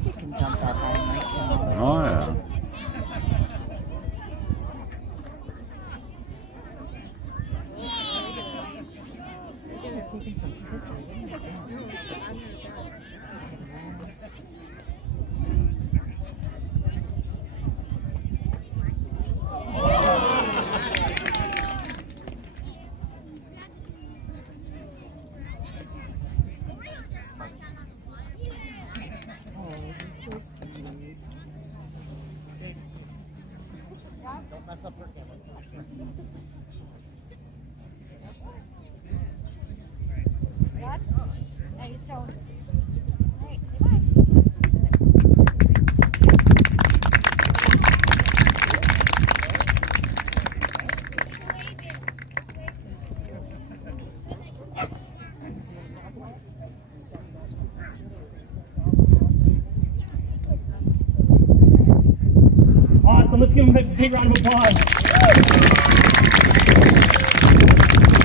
thinks he can jump that high, Mike. Oh, yeah. They're taking some pictures. Don't mess up her camera. What? Hey, so. Hey, say bye. Awesome. Let's give him a big round of applause.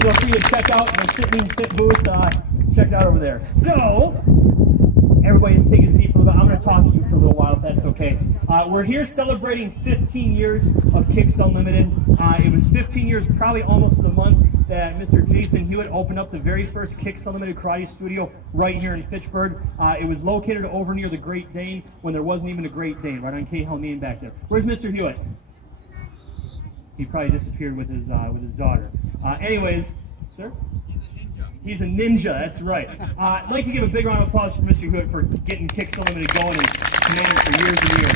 Feel free to check out the sit booth. Check it out over there. So, everybody take a seat for a little bit. I'm going to talk to you for a little while if that's okay. We're here celebrating 15 years of Kicks Unlimited. It was 15 years, probably almost to the month, that Mr. Jason Hewitt opened up the very first Kicks Unlimited karate studio right here in Fitchburg. It was located over near the Great Dane when there wasn't even a Great Dane, right on Cahill Main back there. Where's Mr. Hewitt? He probably disappeared with his daughter. Anyways, sir? He's a ninja, that's right. I'd like to give a big round of applause for Mr. Hewitt for getting Kicks Unlimited going and commanding for years and years.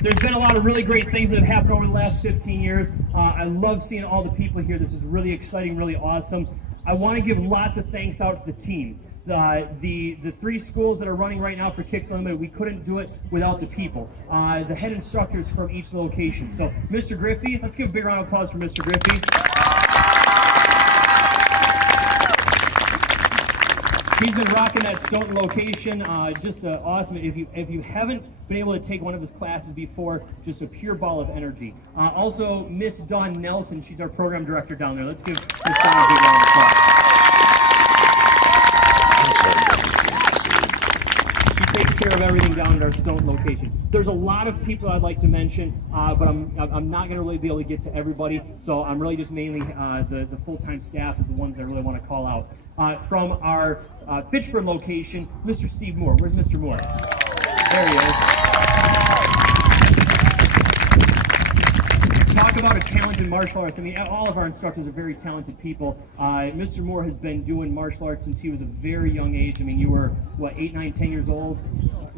There's been a lot of really great things that have happened over the last 15 years. I love seeing all the people here. This is really exciting, really awesome. I want to give lots of thanks out to the team. The three schools that are running right now for Kicks Unlimited, we couldn't do it without the people. The head instructors from each location. So, Mr. Griffey, let's give a big round of applause for Mr. Griffey. He's been rocking that Stoughton location, just awesome. If you haven't been able to take one of his classes before, just a pure ball of energy. Also, Miss Dawn Nelson, she's our program director down there. Let's give Miss Dawn a big round of applause. She takes care of everything down at our Stoughton location. There's a lot of people I'd like to mention, but I'm not going to really be able to get to everybody, so I'm really just mainly the full-time staff is the ones that I really want to call out. From our Fitchburg location, Mr. Steve Moore. Where's Mr. Moore? There he is. Talk about a talented martial artist. I mean, all of our instructors are very talented people. Mr. Moore has been doing martial arts since he was a very young age. I mean, you were, what, 8, 9, 10 years old?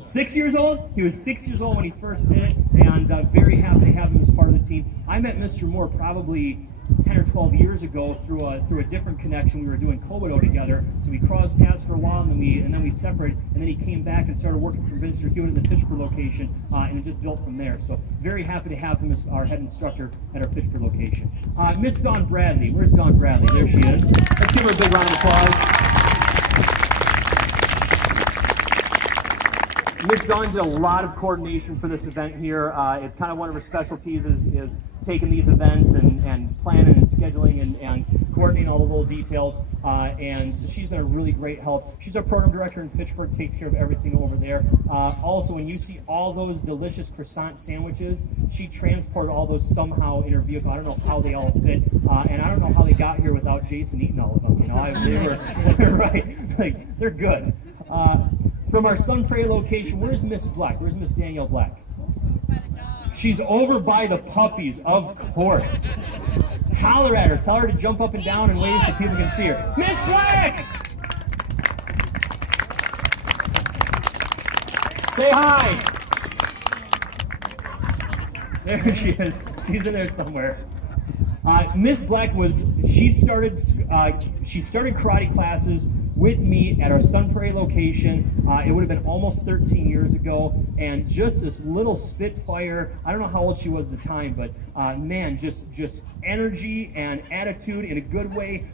6 years old? He was 6 years old when he first did it, and very happy to have him as part of the team. I met Mr. Moore probably 10 or 12 years ago through a different connection. We were doing Kobudo together, so we crossed paths for a while, and then we separated, and then he came back and started working for Mr. Hewitt in the Fitchburg location, and it just built from there. So very happy to have him as our head instructor at our Fitchburg location. Miss Dawn Bradley. Where's Dawn Bradley? There she is. Let's give her a big round of applause. Miss Dawn did a lot of coordination for this event here. It's kind of one of her specialties is taking these events and planning and scheduling and coordinating all the little details. And so she's been a really great help. She's our program director in Fitchburg, takes care of everything over there. Also, when you see all those delicious croissant sandwiches, she transported all those somehow in her vehicle. I don't know how they all fit, and I don't know how they got here without Jason eating all of them. You know, they're right, like they're good. From our Sun Prairie location, where's Miss Black? Where's Miss Danielle Black? She's over by the puppies, of course. Holler at her. Tell her to jump up and down and wave so people can see her. Miss Black! Say hi! There she is. She's in there somewhere. Miss Black she started karate classes with me at our Sun Prairie location. It would have been almost 13 years ago, and just this little spitfire. I don't know how old she was at the time, but man, just energy and attitude in a good way,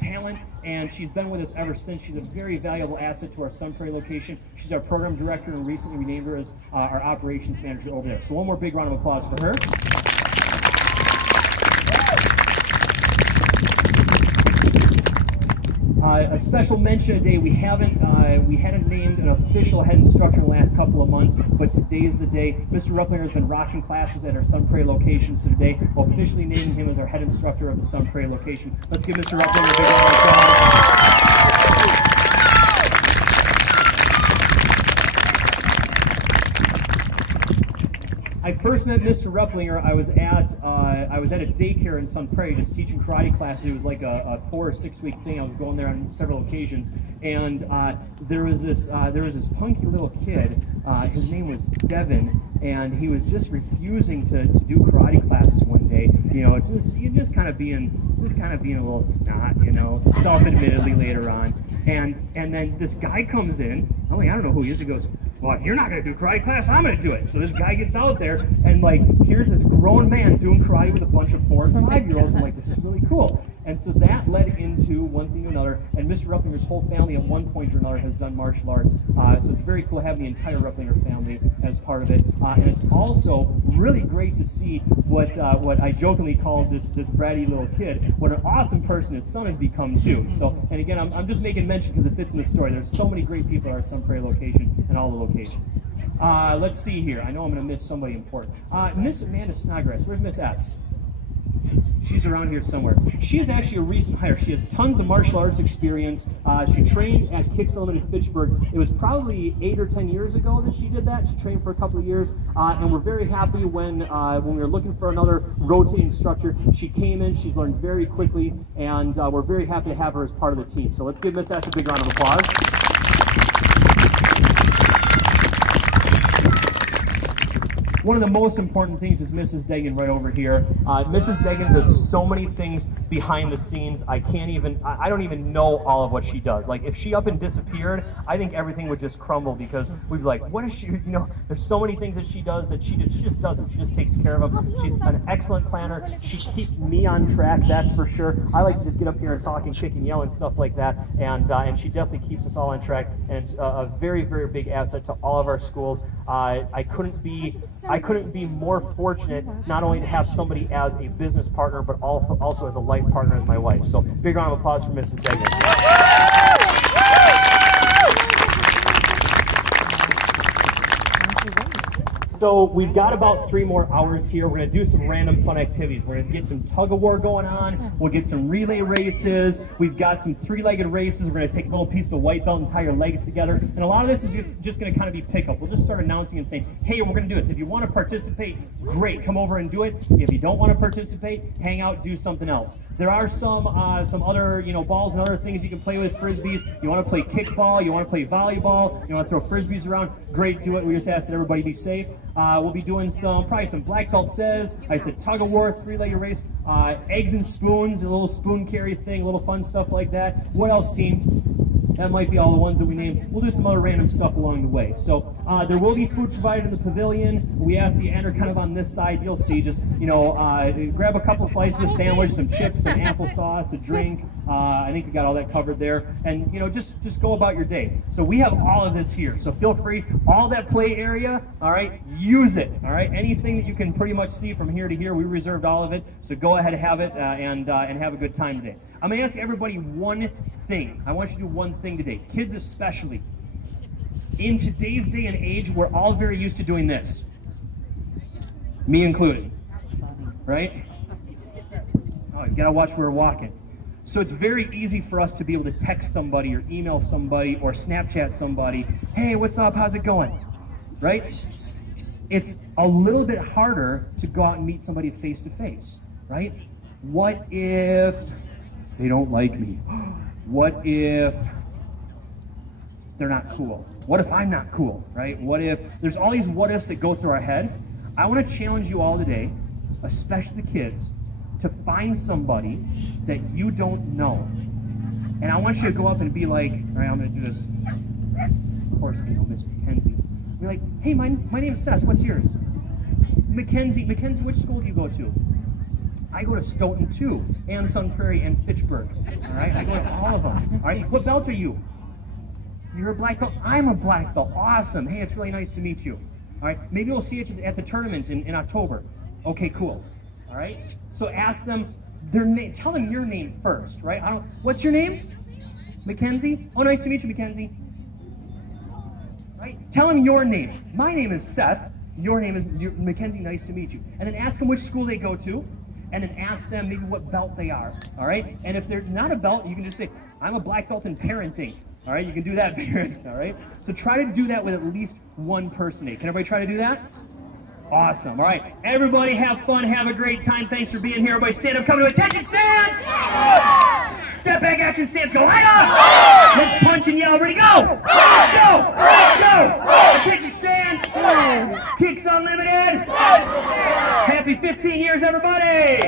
talent, and she's been with us ever since. She's a very valuable asset to our Sun Prairie location. She's our program director, and recently we named her as our operations manager over there. So one more big round of applause for her. A special mention today, we hadn't named an official head instructor in the last couple of months, but today is the day. Mr. Rupplinger has been rocking classes at our Sun Prairie locations, so today we'll officially name him as our head instructor of the Sun Prairie location. Let's give Mr. Rupplinger a big round of applause. I first met Mr. Rupplinger. I was at a daycare in Sun Prairie just teaching karate classes. It was like a 4 or 6 week thing. I was going there on several occasions, and there was this punky little kid. His name was Devin, and he was just refusing to do karate classes one day. You know, just kind of being a little snot. You know, self-admittedly later on. And then this guy comes in. I don't know who he is. He goes, "Well, if you're not going to do karate class, I'm going to do it." So this guy gets out there, and like, here's this grown man doing karate with a bunch of 4 and 5-year-olds. I'm like, this is really cool. And so that led into one thing to another. And Mr. Rupplinger's whole family at one point or another has done martial arts. So it's very cool having the entire Rupplinger family as part of it. And it's also really great to see what I jokingly called this bratty little kid, what an awesome person his son has become too. So, and again, I'm just making mention because it fits in the story. There's so many great people at our Sun Prairie location and all the locations. Let's see here. I know I'm going to miss somebody important. Miss Amanda Snodgrass. Where's Miss S? She's around here somewhere. She is actually a recent hire. She has tons of martial arts experience. She trained at Kicks Unlimited Fitchburg. It was probably 8 or 10 years ago that she did that. She trained for a couple of years, and we're very happy when we were looking for another rotating instructor. She came in. She's learned very quickly, and we're very happy to have her as part of the team. So let's give Miss S a big round of applause. One of the most important things is Mrs. Degan right over here. Mrs. Degan does so many things behind the scenes. I don't even know all of what she does. Like, if she up and disappeared, I think everything would just crumble because we'd be like, what is she, there's so many things that she does that she just doesn't. She just takes care of them. She's an excellent planner. She keeps me on track, that's for sure. I like to just get up here and talk and kick and yell and stuff like that, and she definitely keeps us all on track, and it's a very, very big asset to all of our schools. I couldn't be more fortunate not only to have somebody as a business partner, but also as a life partner as my wife. So big round of applause for Mrs. Degan. So we've got about 3 more hours here. We're going to do some random fun activities. We're going to get some tug-of-war going on. We'll get some relay races. We've got some 3-legged races. We're going to take a little piece of white belt and tie your legs together. And a lot of this is just going to kind of be pickup. We'll just start announcing and saying, hey, we're going to do this. If you want to participate, great. Come over and do it. If you don't want to participate, hang out, do something else. There are some other balls and other things you can play with, frisbees. You want to play kickball. You want to play volleyball. You want to throw frisbees around. Great, do it. We just ask that everybody be safe. We'll be doing probably some black belt says. I said tug-of-war, 3-legged race, eggs and spoons, a little spoon carry thing, a little fun stuff like that. What else, team? That might be all the ones that we named. We'll do some other random stuff along the way. So there will be food provided in the pavilion. We ask that you enter kind of on this side. You'll see just, grab a couple slices of sandwich, some chips, some applesauce, a drink. I think we got all that covered there. And, just go about your day. So we have all of this here. So feel free. All that play area, all right, use it. All right, anything that you can pretty much see from here to here, we reserved all of it. So go ahead and have it and have a good time today. I'm going to ask everybody one thing. I want you to do one thing today. Kids especially. In today's day and age, we're all very used to doing this. Me included. Right? Oh, you got to watch where we're walking. So it's very easy for us to be able to text somebody or email somebody or Snapchat somebody, hey, what's up, how's it going? Right? It's a little bit harder to go out and meet somebody face to face, right? What if they don't like me? What if they're not cool? What if I'm not cool, right? What if, there's all these what ifs that go through our head. I want to challenge you all today, especially the kids, to find somebody that you don't know. And I want you to go up and be like, all right, I'm going to do this. Of course, Miss Mackenzie. You're like, hey, my name's Seth. What's yours? Mackenzie, which school do you go to? I go to Stoughton too, and Sun Prairie and Fitchburg. All right, I go to all of them. All right, what belt are you? You're a black belt. I'm a black belt. Awesome. Hey, it's really nice to meet you. All right, maybe we'll see you at the tournament in October. Okay, cool. All right. So ask them their name. Tell them your name first, right? What's your name? Mackenzie? Oh, nice to meet you, Mackenzie. Right? Tell him your name. My name is Seth. Your name is Mackenzie. Nice to meet you. And then ask them which school they go to, and then ask them maybe what belt they are. All right? And if they're not a belt, you can just say, I'm a black belt in parenting. All right? You can do that, parents. All right? So try to do that with at least one person. Can everybody try to do that? Awesome. All right. Everybody have fun. Have a great time. Thanks for being here. Everybody stand up. Come to attention stance. Step back, action stance. Go high up. Let's punch and yell. Ready, go. Go. Go. Attention stance. Kicks Unlimited. Happy 15 years, everybody.